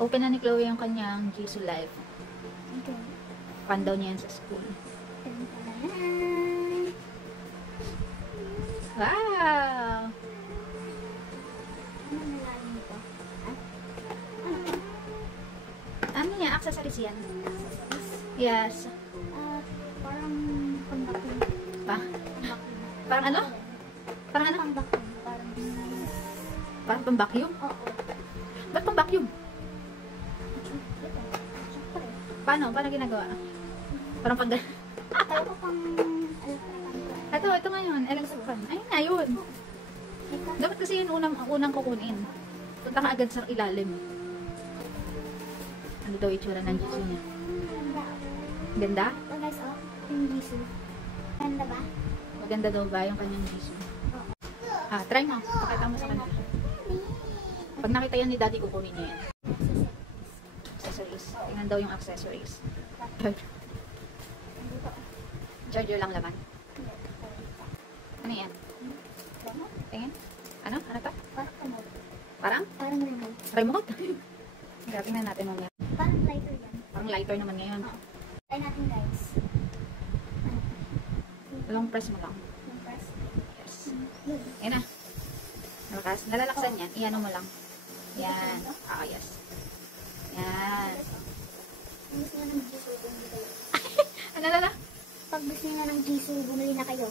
Open na ni Chloe yung kanyang Jisoo Live. Okay. Fan daw niya yan sa school. Wow! Ano nalalim ito? Ano niya? Accessories yan? Yes. Parang pang-vacuum. Pa? Pang-vacuum. Parang ano? Parang ano? Pang-vacuum. Parang pang-vacuum? Oo. Ba't pang-vacuum? Siyempre. Paano? Paano ginagawa? Parang pang... Tayo ko pang... Ito ngayon. Electric fan. Ayun nga yun. Dapat kasi yun unang kukunin. Punta ka agad sa ilalim. Ano daw itsura ng Jisoo niya? Ganda? Ito guys, oh. Yung Jisoo. Ganda ba? Maganda daw ba yung kanyang Jisoo? Try mo. Pakita mo sa kanya. Pag nakita yan ni Daddy, kukunin niya yan. Accessories. Tingnan daw yung accessories. Charger lang laman. Ano yan? Tingin? Ano? Ano to? Parang? Parang remote. Remote? Tingnan natin mamaya. Parang lighter yan. Parang lighter naman ngayon. Try natin guys. Long press mo lang. Yung press. Yes. Ayan na. Malakas. Nalalaksan yan. Iyan mo lang. Yan. Yes. Yan. Pag gusto nyo ng Jisoo, bumili kayo. Ano na? Pag gusto nyo ng Jisoo, bumili na kayo.